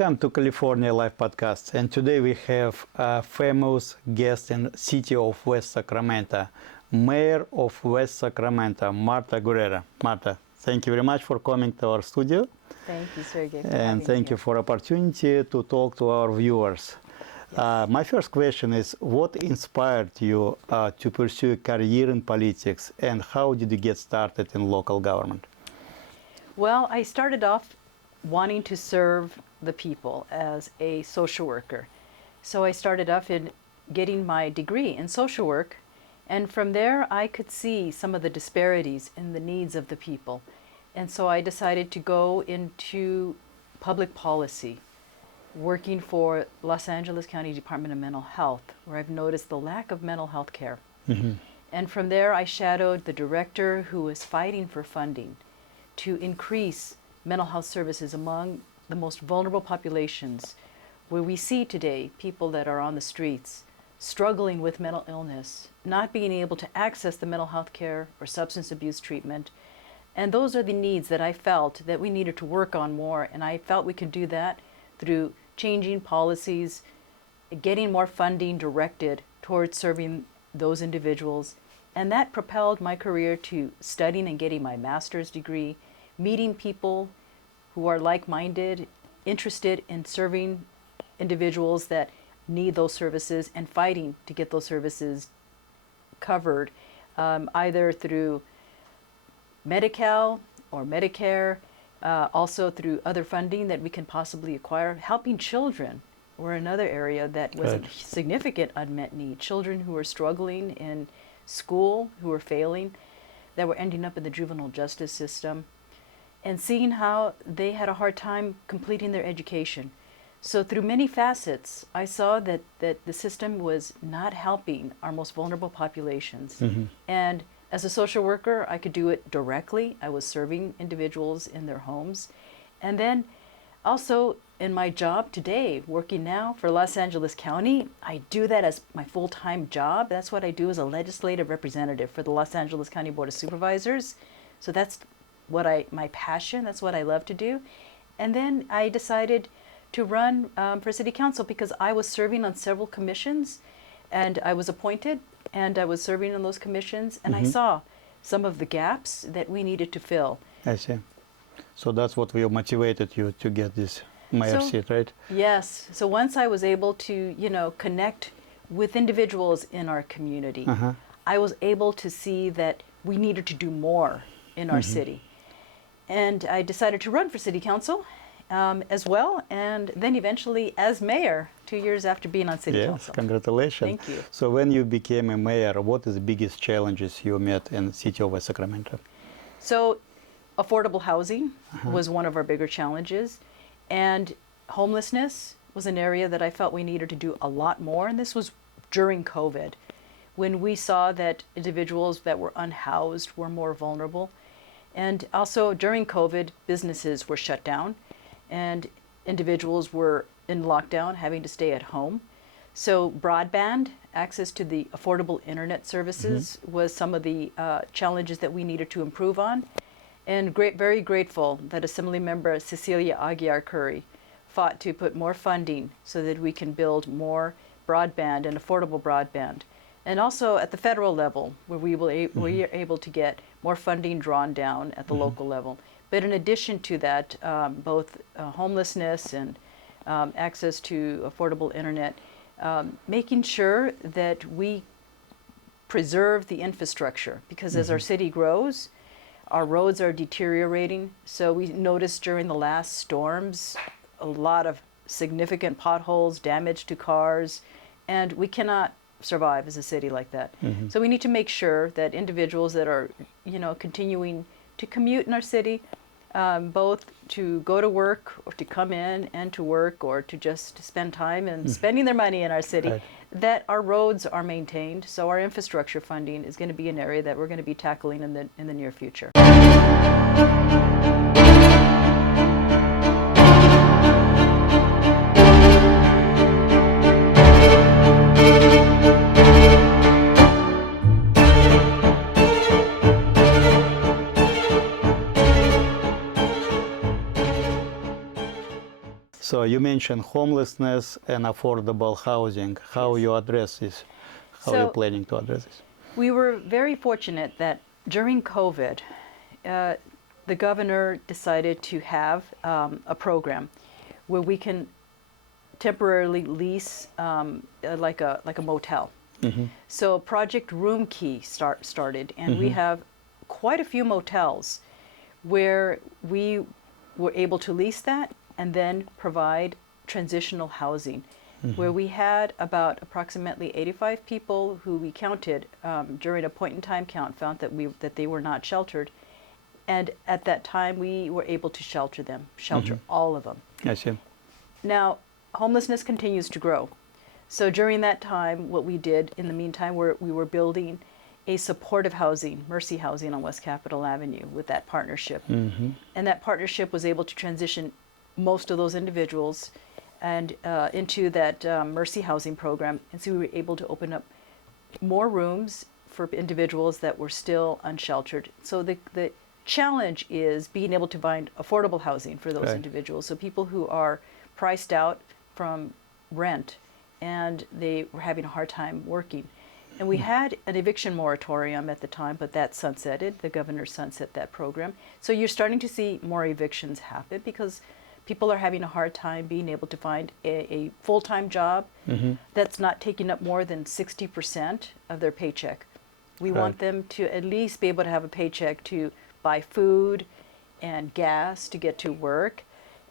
Welcome to California Live Podcast, and today we have a famous guest in city of West Sacramento, Mayor of West Sacramento, Marta Guerrero. Marta, thank you very much for coming to our studio. Thank you, Sergey. And thank you for opportunity to talk to our viewers. Yes. My first question is, what inspired you to pursue a career in politics, and how did you get started in local government? Well, I started off wanting to serve the people as a social worker. So I started off in getting my degree in social work, and from there I could see some of the disparities in the needs of the people. And so I decided to go into public policy, working for Los Angeles County Department of Mental Health, where I've noticed the lack of mental health care. Mm-hmm. And from there I shadowed the director who was fighting for funding to increase mental health services among the most vulnerable populations, where we see today people that are on the streets struggling with mental illness, not being able to access the mental health care or substance abuse treatment. And those are the needs that I felt that we needed to work on more, and I felt we could do that through changing policies, getting more funding directed towards serving those individuals. And that propelled my career to studying and getting my master's degree, meeting people who are like-minded, interested in serving individuals that need those services, and fighting to get those services covered, either through Medi-Cal or Medicare, also through other funding that we can possibly acquire. Helping children were another area that was a significant unmet need. Children who were struggling in school, who were failing, that were ending up in the juvenile justice system, and seeing how they had a hard time completing their education. So through many facets, I saw that the system was not helping our most vulnerable populations. Mm-hmm. And as a social worker, I could do it directly. I was serving individuals in their homes. And then also in my job today, working now for Los Angeles County, I do that as my full-time job. That's what I do as a legislative representative for the Los Angeles County Board of Supervisors. So that's my passion, that's what I love to do. And then I decided to run for city council because I was serving on several commissions, and I was appointed, and I was serving on those commissions, and I saw some of the gaps that we needed to fill. I see. So that's what will motivated you to get this mayor seat, right? Yes. So once I was able to, connect with individuals in our community, I was able to see that we needed to do more in our city. And I decided to run for city council as well, and then eventually as mayor 2 years after being on city council. Congratulations. Thank you. So when you became a mayor, what is the biggest challenges you met in the city of West Sacramento? So affordable housing was one of our bigger challenges, and homelessness was an area that I felt we needed to do a lot more, and this was during COVID, when we saw that individuals that were unhoused were more vulnerable. And also during COVID, businesses were shut down and individuals were in lockdown, having to stay at home. So broadband, access to the affordable internet services was some of the challenges that we needed to improve on. And very grateful that Assemblymember Cecilia Aguiar Curry fought to put more funding so that we can build more broadband and affordable broadband. And also at the federal level, where we are able to get more funding drawn down at the local level. But in addition to that, both homelessness and access to affordable internet, making sure that we preserve the infrastructure, because as our city grows, our roads are deteriorating. So we noticed during the last storms a lot of significant potholes, damage to cars, and we cannot survive as a city like that. So we need to make sure that individuals that are, continuing to commute in our city, both to go to work or to come in and to work or to just spend time and spending their money in our city, that our roads are maintained. So our infrastructure funding is going to be an area that we're going to be tackling in the near future. So So you mentioned homelessness and affordable housing. How Yes. you address this? How are you So planning to address this? we were very fortunate that during COVID, uh, the governor decided to have a program where we can temporarily lease like a motel. So Project Room Key started, and we have quite a few motels where we were able to lease that and then provide transitional housing, where we had about approximately 85 people who we counted during a point in time count found that they were not sheltered, and at that time we were able to shelter all of them. I see. Now, homelessness continues to grow. So during that time, what we did in the meantime, we were building a supportive housing, Mercy Housing on West Capitol Avenue with that partnership. And that partnership was able to transition most of those individuals and into that Mercy Housing program. And so we were able to open up more rooms for individuals that were still unsheltered. So the challenge is being able to find affordable housing for those Right. individuals. So people who are priced out from rent and they were having a hard time working. And we had an eviction moratorium at the time, but that sunsetted. The governor sunset that program. So you're starting to see more evictions happen because people are having a hard time being able to find a full-time job that's not taking up more than 60% of their paycheck. We want them to at least be able to have a paycheck to buy food and gas to get to work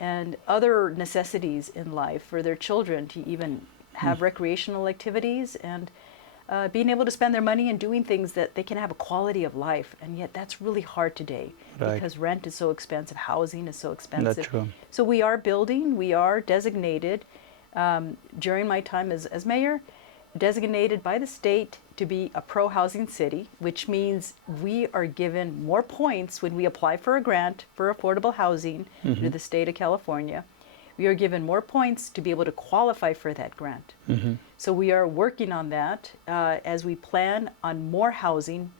and other necessities in life for their children to even have recreational activities and being able to spend their money and doing things that they can have a quality of life. And yet that's really hard today Right. because rent is so expensive, housing is so expensive. That's true. So we are building, we are designated during my time as mayor, designated by the state to be a pro-housing city, which means we are given more points when we apply for a grant for affordable housing through the state of California. We are given more points to be able to qualify for that grant. So we are working on that as we plan on more housing,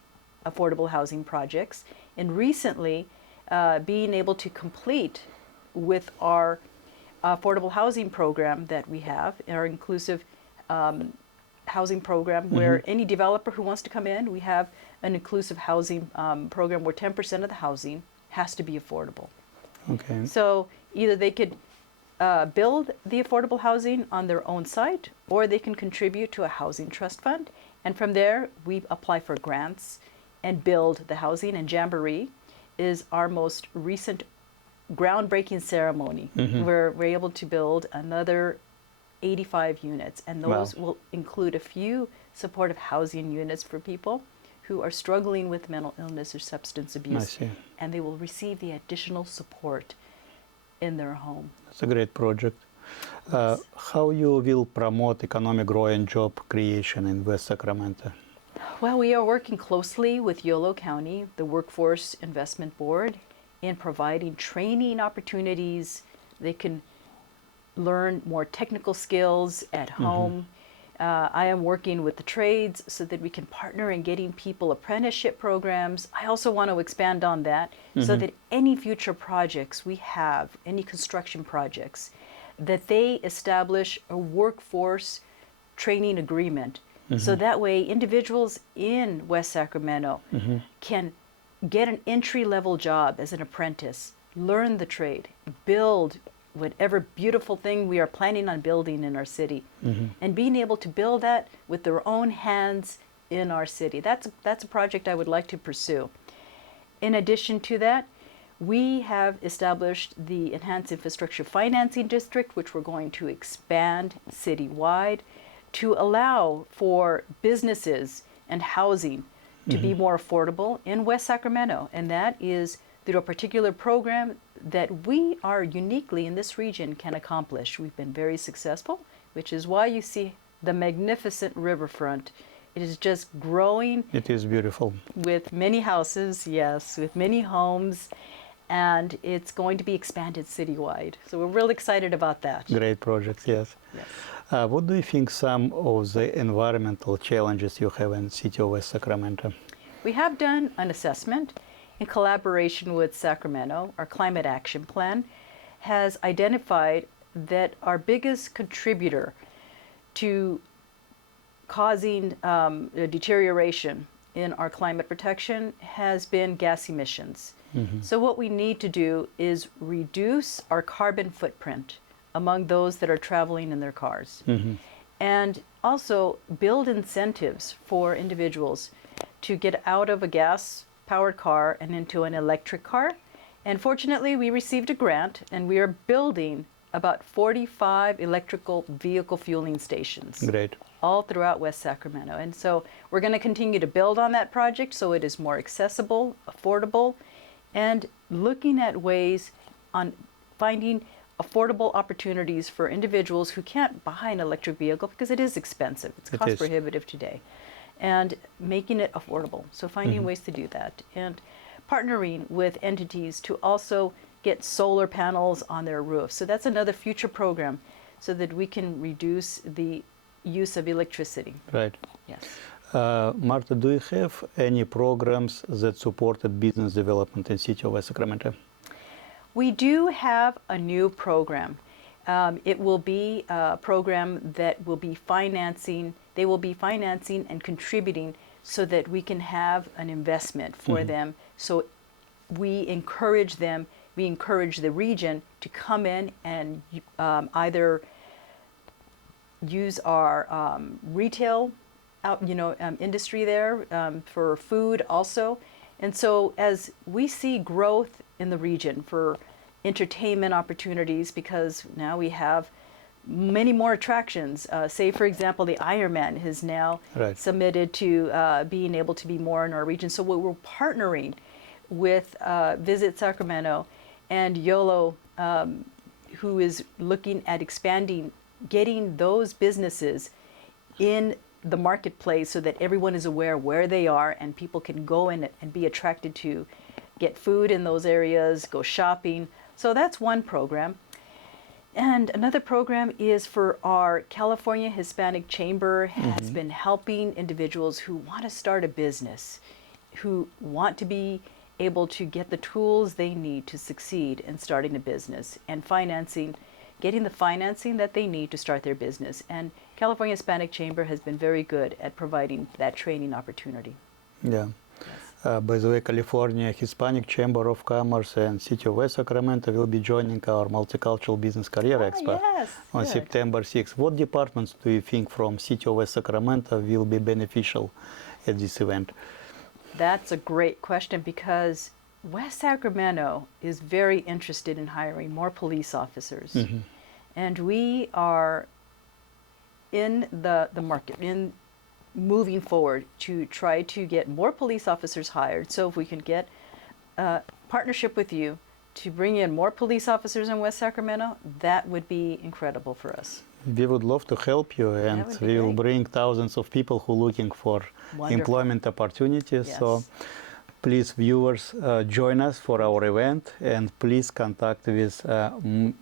affordable housing projects, and recently being able to complete with our affordable housing program that we have, our inclusive housing program, where any developer who wants to come in, we have an inclusive housing program where 10% of the housing has to be affordable. Okay. So either they could build the affordable housing on their own site, or they can contribute to a housing trust fund. And from there, we apply for grants and build the housing. And Jamboree is our most recent groundbreaking ceremony where we're able to build another 85 units. And those will include a few supportive housing units for people who are struggling with mental illness or substance abuse. see. And they will receive the additional support in their home. It's a great project. How you will promote economic growth and job creation in West Sacramento? Well, we are working closely with Yolo County, the Workforce Investment Board, in providing training opportunities. They can learn more technical skills at home. I am working with the trades so that we can partner in getting people apprenticeship programs. I also want to expand on that so that any future projects we have, any construction projects, that they establish a workforce training agreement. So that way individuals in West Sacramento can get an entry-level job as an apprentice, learn the trade, build whatever beautiful thing we are planning on building in our city, and being able to build that with their own hands in our city. That's a project I would like to pursue. In addition to that, we have established the Enhanced Infrastructure Financing District, which we're going to expand citywide to allow for businesses and housing to be more affordable in West Sacramento. And that is through a particular program that we are uniquely in this region can accomplish. We've been very successful, which is why you see the magnificent riverfront. It is just growing. It is beautiful. With many houses, yes, with many homes, and it's going to be expanded citywide. So we're real excited about that. Great projects, yes. Yes. What do you think some of the environmental challenges you have in the city of West Sacramento? We have done an assessment in collaboration with Sacramento. Our climate action plan has identified that our biggest contributor to causing a deterioration in our climate protection has been gas emissions. So what we need to do is reduce our carbon footprint among those that are traveling in their cars. And also build incentives for individuals to get out of a gas-powered car and into an electric car. And fortunately, we received a grant, and we are building about 45 electrical vehicle fueling stations. Great. All throughout West Sacramento. And so we're going to continue to build on that project so it is more accessible, affordable, and looking at ways on finding affordable opportunities for individuals who can't buy an electric vehicle because it is expensive. It's cost prohibitive today. And making it affordable. So finding ways to do that. And partnering with entities to also get solar panels on their roofs. So that's another future program so that we can reduce the use of electricity. Right. Yes. Marta, do you have any programs that supported business development in City of West Sacramento? We do have a new program. It will be a program that will be financing, they will be financing and contributing so that we can have an investment for them. So we encourage them, we encourage the region to come in and either use our retail industry there for food also. And so as we see growth in the region for entertainment opportunities, because now we have many more attractions. Say, for example, the Ironman has now submitted to being able to be more in our region. So we're partnering with Visit Sacramento and YOLO, who is looking at expanding, getting those businesses in the marketplace so that everyone is aware where they are and people can go in and be attracted to get food in those areas, go shopping. So that's one program. And another program is for our California Hispanic Chamber has been helping individuals who want to start a business, who want to be able to get the tools they need to succeed in starting a business and financing, getting the financing that they need to start their business. And California Hispanic Chamber has been very good at providing that training opportunity. Yeah. By the way, California Hispanic Chamber of Commerce and City of West Sacramento will be joining our Multicultural Business Career Expo on September 6th. What departments do you think from City of West Sacramento will be beneficial at this event? That's a great question because West Sacramento is very interested in hiring more police officers. And we are in the market, in moving forward to try to get more police officers hired. So if we can get a partnership with you to bring in more police officers in West Sacramento, that would be incredible for us. We would love to help you, and we will bring thousands of people who are looking for employment opportunities. Yes. So please, viewers, join us for our event, and please contact with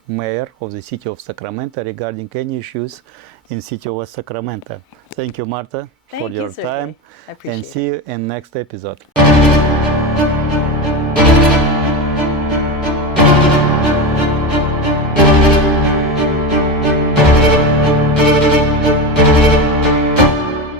Mayor of the City of Sacramento regarding any issues in City of West Sacramento. Thank you, Marta, for your time, I appreciate and see you in next episode.